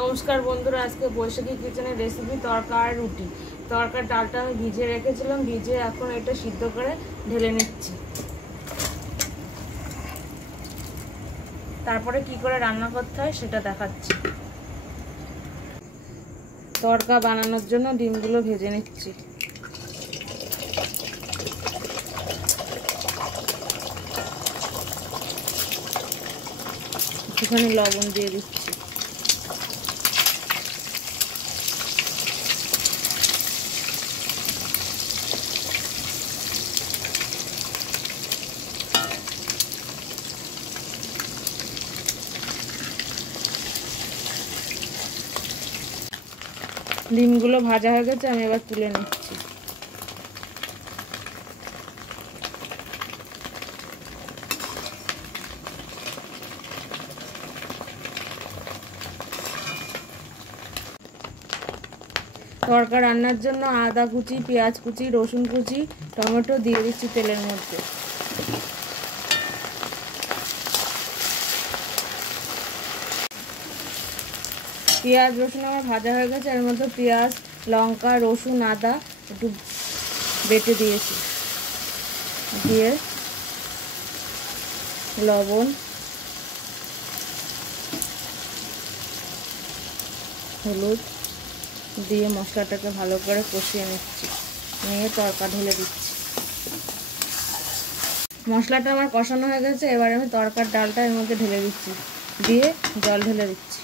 নমস্কার বন্ধুরা, আজকে বৈশাখী কিচেনের রেসিপি তড়কা আর রুটি। তড়কার ডালটা আমি ভিজিয়ে রেখেছিলাম, ভিজিয়ে এখন এটা সিদ্ধ করে ঢেলে নিচ্ছি। তারপরে কি করে রান্না করতে হয় সেটা দেখাচ্ছি। তড়কা বানানোর জন্য ডিমগুলো ভেজে নিচ্ছি। একটুখানি লবণ দিয়ে দিচ্ছি। ডিমগুলো ভাজা হয়ে গেছে, আমি এবার তুলে নিচ্ছি। তড়কা রান্নার জন্য আদা কুচি, পেঁয়াজ কুচি, রসুন কুচি, টমেটো দিয়ে দিচ্ছি তেলের মধ্যে। পেঁয়াজ রসুন আমার ভাজা হয়ে গেছে, এর মধ্যে পেঁয়াজ, লঙ্কা, রসুন, আদা একটু বেটে দিয়েছি, দিয়ে লবণ, হলুদ দিয়ে মশলাটাকে ভালো করে কষিয়ে নিচ্ছি, নিয়ে তড়কা ঢেলে দিচ্ছি। মশলাটা আমার কষানো হয়ে গেছে, এবার আমি তড়কার ডালটা এর মধ্যে ঢেলে দিচ্ছি, দিয়ে জল ঢেলে দিচ্ছি।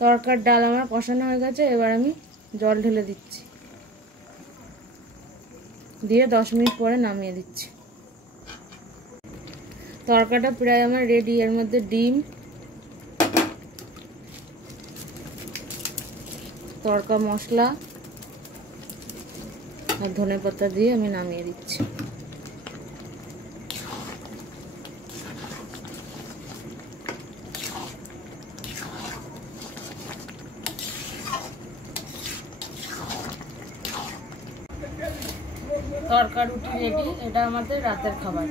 তড়কার ডাল আমার কষানো হয়ে গেছে, এবার আমি জল ঢেলে দিচ্ছি, দিয়ে 10 মিনিট পরে নামিয়ে দিচ্ছি। তড়কাটা প্রায় আমার রেডি। এর মধ্যে ডিম, তড়কা মশলা আর ধনেপাতা দিয়ে আমি নামিয়ে দিচ্ছি। তড়কা রুটি রেডি। এটা আমাদের রাতের খাবার।